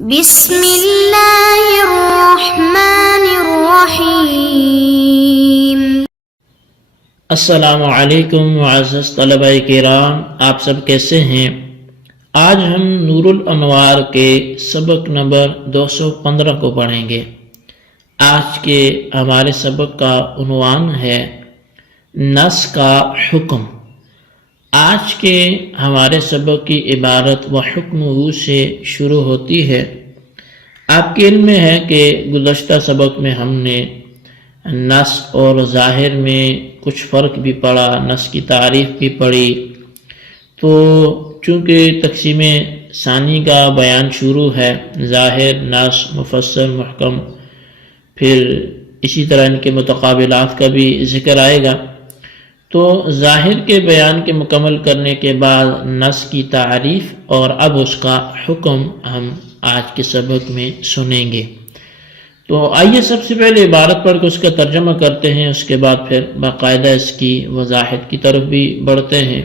بسم اللہ الرحمن الرحیم۔ السلام علیکم معزز طلبہ کرام، آپ سب کیسے ہیں؟ آج ہم نور الانوار کے سبق نمبر 215 کو پڑھیں گے۔ آج کے ہمارے سبق کا عنوان ہے نص کا حکم۔ آج کے ہمارے سبق کی عبارت وحکمہ سے شروع ہوتی ہے۔ آپ کے علم میں ہے کہ گزشتہ سبق میں ہم نے نص اور ظاہر میں کچھ فرق بھی پڑھا، نص کی تعریف بھی پڑھی۔ تو چونکہ تقسیم ثانی کا بیان شروع ہے، ظاہر، نص، مفسر، محکم، پھر اسی طرح ان کے متقابلات کا بھی ذکر آئے گا۔ تو ظاہر کے بیان کے مکمل کرنے کے بعد نص کی تعریف اور اب اس کا حکم ہم آج کے سبق میں سنیں گے۔ تو آئیے سب سے پہلے عبارت پڑھ کے اس کا ترجمہ کرتے ہیں، اس کے بعد پھر باقاعدہ اس کی وضاحت کی طرف بھی بڑھتے ہیں۔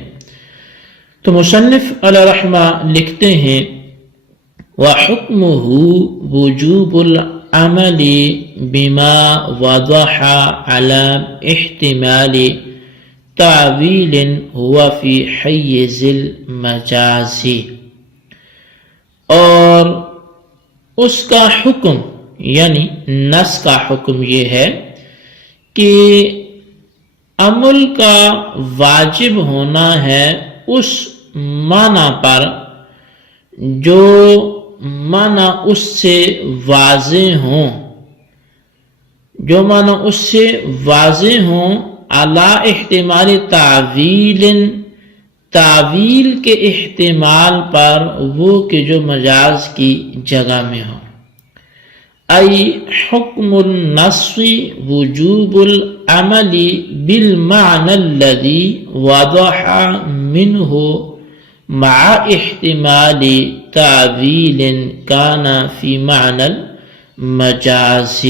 تو مصنف علیہ رحمہ لکھتے ہیں وَحُکْمُهُ وُجُوبُ الْعَمَلِ بِمَا وَضَحَ عَلَى احتمال تعویل هو فی حیز المجاز، اور اس کا حکم یعنی نص کا حکم یہ ہے کہ عمل کا واجب ہونا ہے اس معنی پر جو معنی اس سے واضح ہوں، جو معنی اس سے واضح ہوں، علی احتمال تعویل کے احتمال پر، وہ کہ جو مجاز کی جگہ میں ہو۔ ای حکم النص وجوب العمل بالمعنى الذي وضح منه مع احتمال تعویل كان في معنى المجاز،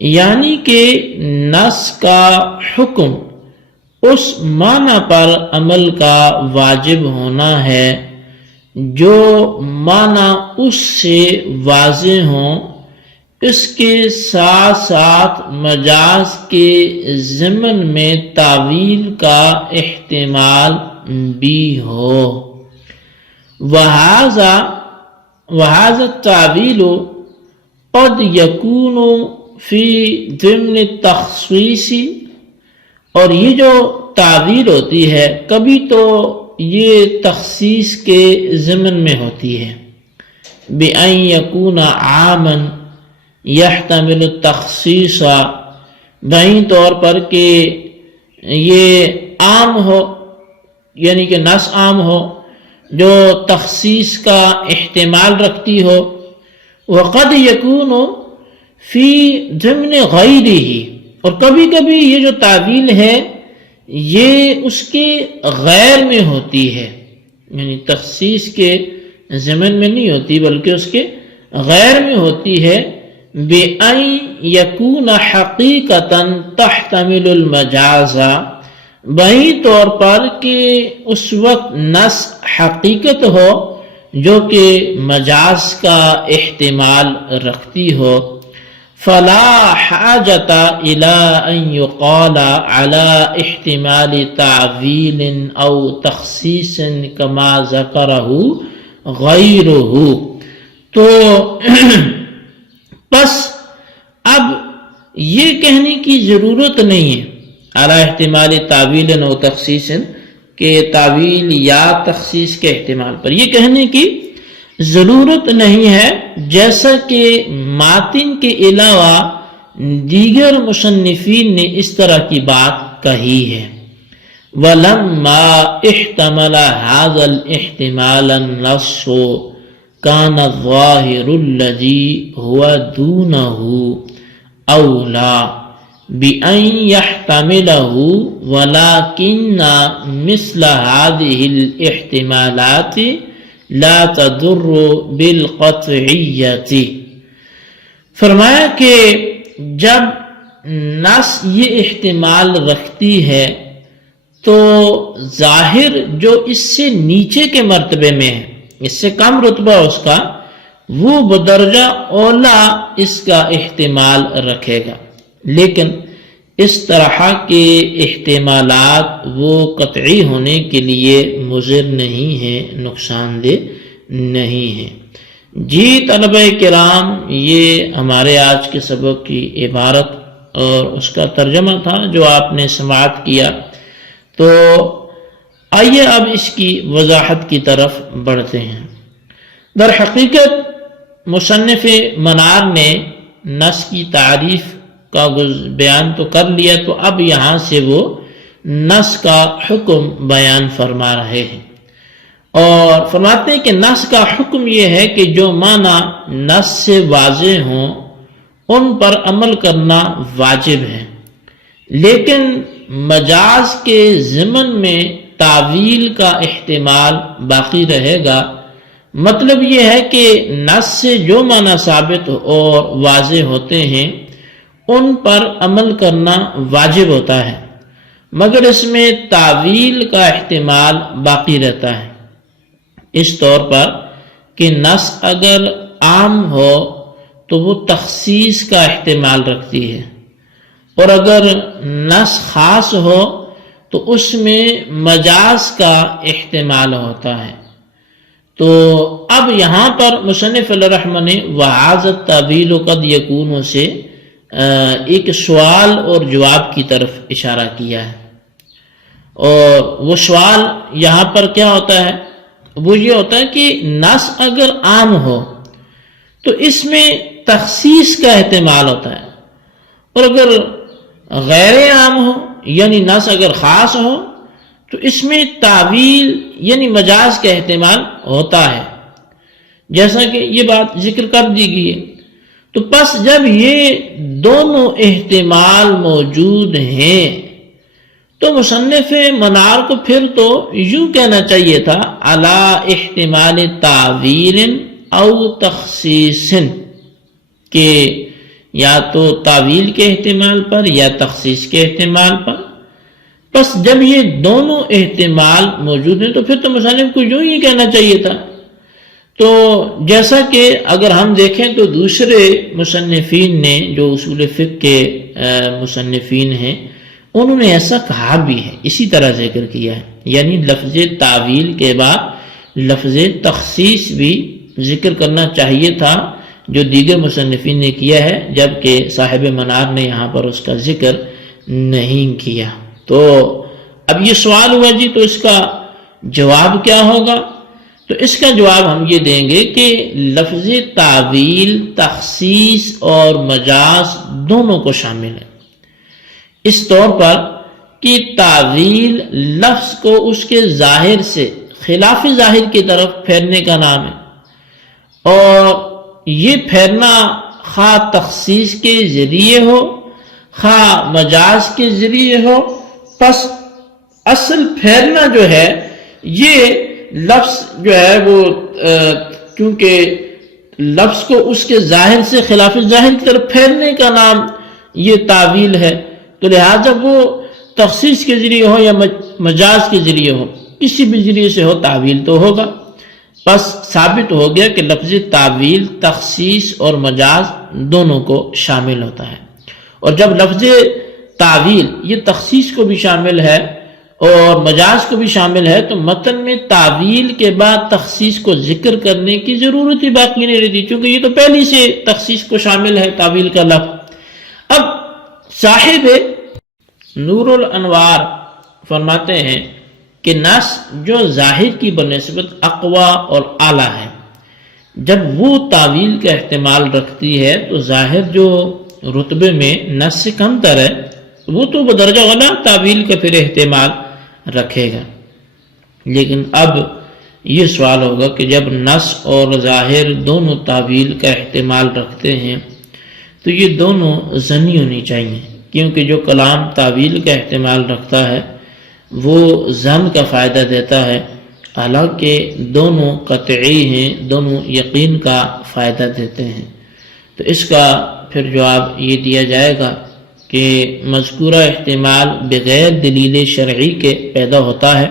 یعنی کہ نص کا حکم اس معنی پر عمل کا واجب ہونا ہے جو معنی اس سے واضح ہوں، اس کے ساتھ ساتھ مجاز کے ضمن میں تعویل کا احتمال بھی ہو۔ وَهَذَا التَّعْوِيلُ قَدْ يَكُونُ فی ضمن التخصیص، اور یہ جو تعویل ہوتی ہے کبھی تو یہ تخصیص کے ضمن میں ہوتی ہے، بِأَن يَكُونَ عَامًا يَحْتَمِلُ التَّخْصِيصَ، بہین طور پر کہ یہ عام ہو، یعنی کہ نص عام ہو جو تخصیص کا احتمال رکھتی ہو۔ وَقَدْ يَكُونُ فی ضمن غیرہ، اور کبھی کبھی یہ جو تعویل ہے یہ اس کے غیر میں ہوتی ہے، یعنی تخصیص کے ضمن میں نہیں ہوتی بلکہ اس کے غیر میں ہوتی ہے۔ بِأَن يَكُونَ حَقِيقَةً تَحْتَمِلُ الْمَجَازَ، بہی طور پر کہ اس وقت نص حقیقت ہو جو کہ مجاز کا احتمال رکھتی ہو۔ فلا حاجة إلى أن يقال على احتمال تعویل او تخصیص كما ذكره غیره، تو بس اب یہ کہنے کی ضرورت نہیں ہے على احتمال تعویل او تخصیص، کہ تعویل یا تخصیص کے احتمال پر یہ کہنے کی ضرورت نہیں ہے، جیسا کہ ماتن کے علاوہ دیگر مصنفین نے اس طرح کی بات کہی ہے۔ وَلَمَّا احْتَمَلَ هَذَا الْاحْتِمَالَ النَّصُّ كَانَ الظَّاهِرُ الَّذِي هُوَ دُونَهُ أَوْلَى بِأَن يَحْتَمِلَهُ، وَلَكِنَّ مِثْلَ هَذِهِ الْاحْتِمَالَاتِ لا تضر بالقطعیت، فرمایا کہ جب نص یہ احتمال رکھتی ہے تو ظاہر جو اس سے نیچے کے مرتبے میں ہے، اس سے کم رتبہ اس کا، وہ بدرجہ اولا اس کا احتمال رکھے گا، لیکن اس طرح کے احتمالات وہ قطعی ہونے کے لیے مضر نہیں ہیں، نقصان دہ نہیں ہیں۔ جی طلبہ کرام، یہ ہمارے آج کے سبق کی عبارت اور اس کا ترجمہ تھا جو آپ نے سماعت کیا۔ تو آئیے اب اس کی وضاحت کی طرف بڑھتے ہیں۔ در حقیقت مصنف منار نے نص کی تعریف کا بیان تو کر لیا، تو اب یہاں سے وہ نص کا حکم بیان فرما رہے ہیں، اور فرماتے ہیں کہ نص کا حکم یہ ہے کہ جو معنی نص سے واضح ہوں ان پر عمل کرنا واجب ہے، لیکن مجاز کے ضمن میں تعویل کا احتمال باقی رہے گا۔ مطلب یہ ہے کہ نص سے جو معنی ثابت اور واضح ہوتے ہیں ان پر عمل کرنا واجب ہوتا ہے، مگر اس میں تعویل کا احتمال باقی رہتا ہے، اس طور پر کہ نص اگر عام ہو تو وہ تخصیص کا احتمال رکھتی ہے، اور اگر نص خاص ہو تو اس میں مجاز کا احتمال ہوتا ہے۔ تو اب یہاں پر مصنف علیہ الرحمہ نے وَهَذَا التَّأْوِيلُ قَدْ يَكُونُ سے ایک سوال اور جواب کی طرف اشارہ کیا ہے، اور وہ سوال یہاں پر کیا ہوتا ہے؟ وہ یہ ہوتا ہے کہ نص اگر عام ہو تو اس میں تخصیص کا احتمال ہوتا ہے، اور اگر غیر عام ہو یعنی نص اگر خاص ہو تو اس میں تعویل یعنی مجاز کا احتمال ہوتا ہے، جیسا کہ یہ بات ذکر کر دی گئی ہے۔ تو پس جب یہ دونوں احتمال موجود ہیں تو مصنف منار کو پھر تو یوں کہنا چاہیے تھا علی احتمال تعویل او تخصیص، کہ یا تو تعویل کے احتمال پر یا تخصیص کے احتمال پر۔ پس جب یہ دونوں احتمال موجود ہیں تو پھر تو مصنف کو یوں ہی کہنا چاہیے تھا۔ تو جیسا کہ اگر ہم دیکھیں تو دوسرے مصنفین نے جو اصول فقہ کے مصنفین ہیں انہوں نے ایسا کہا بھی ہے، اسی طرح ذکر کیا ہے، یعنی لفظ تعویل کے بعد لفظ تخصیص بھی ذکر کرنا چاہیے تھا، جو دیگر مصنفین نے کیا ہے، جبکہ صاحب منار نے یہاں پر اس کا ذکر نہیں کیا۔ تو اب یہ سوال ہوا جی تو اس کا جواب کیا ہوگا؟ تو اس کا جواب ہم یہ دیں گے کہ لفظ تعویل تخصیص اور مجاز دونوں کو شامل ہے، اس طور پر کہ تعویل لفظ کو اس کے ظاہر سے خلاف ظاہر کی طرف پھیرنے کا نام ہے، اور یہ پھیرنا خواہ تخصیص کے ذریعے ہو خواہ مجاز کے ذریعے ہو۔ پس اصل پھیرنا جو ہے یہ لفظ جو ہے وہ کیونکہ لفظ کو اس کے ظاہر سے خلاف ظاہر کی طرف پھیرنے کا نام یہ تعویل ہے، تو لہٰذا وہ تخصیص کے ذریعے ہو یا مجاز کے ذریعے ہو، کسی بھی ذریعے سے ہو تعویل تو ہوگا۔ بس ثابت ہو گیا کہ لفظ تعویل تخصیص اور مجاز دونوں کو شامل ہوتا ہے، اور جب لفظ تعویل یہ تخصیص کو بھی شامل ہے اور مجاز کو بھی شامل ہے تو متن میں تعویل کے بعد تخصیص کو ذکر کرنے کی ضرورت ہی باقی نہیں رہتی، کیونکہ یہ تو پہلی سے تخصیص کو شامل ہے تعویل کا لفظ۔ اب صاحب نور الانوار فرماتے ہیں کہ نص جو ظاہر کی بنسبت اقوی اور اعلیٰ ہے، جب وہ تعویل کا احتمال رکھتی ہے تو ظاہر جو رتبے میں نص سے کم تر ہے وہ تو بدرجہ اولا تعویل کا پھر احتمال رکھے گا۔ لیکن اب یہ سوال ہوگا کہ جب نص اور ظاہر دونوں تعویل کا احتمال رکھتے ہیں تو یہ دونوں ظنی ہونی چاہیے، کیونکہ جو کلام تعویل کا احتمال رکھتا ہے وہ ظن کا فائدہ دیتا ہے، حالانکہ دونوں قطعی ہیں، دونوں یقین کا فائدہ دیتے ہیں۔ تو اس کا پھر جواب یہ دیا جائے گا کہ مذکورہ احتمال بغیر دلیل شرعی کے پیدا ہوتا ہے،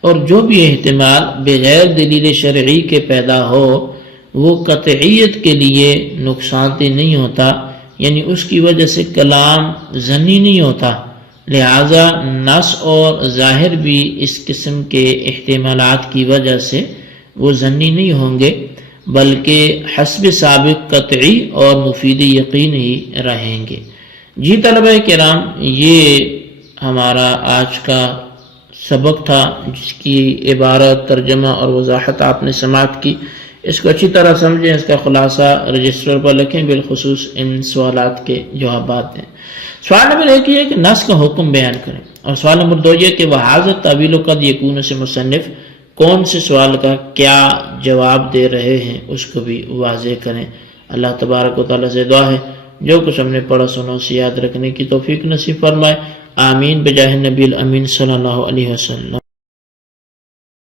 اور جو بھی احتمال بغیر دلیل شرعی کے پیدا ہو وہ قطعیت کے لیے نقصان دہ نہیں ہوتا، یعنی اس کی وجہ سے کلام ظنی نہیں ہوتا، لہذا نص اور ظاہر بھی اس قسم کے احتمالات کی وجہ سے وہ ظنی نہیں ہوں گے، بلکہ حسب سابق قطعی اور مفید یقین ہی رہیں گے۔ جی طلبہ کرام، یہ ہمارا آج کا سبق تھا، جس کی عبارت، ترجمہ اور وضاحت آپ نے سماعت کی۔ اس کو اچھی طرح سمجھیں، اس کا خلاصہ رجسٹر پر لکھیں، بالخصوص ان سوالات کے جوابات دیں۔ سوال نمبر 1 یہ ہے کہ نص کا حکم بیان کریں، اور سوال نمبر 2 یہ کہ وَهَذَا التَّأْوِيلُ قَدْ يَكُونُ سے مصنف کون سے سوال کا کیا جواب دے رہے ہیں اس کو بھی واضح کریں۔ اللہ تبارک و تعالیٰ سے دعا ہے جو کچھ ہم نے پڑھا سنا اسے یاد رکھنے کی توفیق نصیب فرمائے، آمین بجاہ نبی الامین صلی اللہ علیہ وسلم۔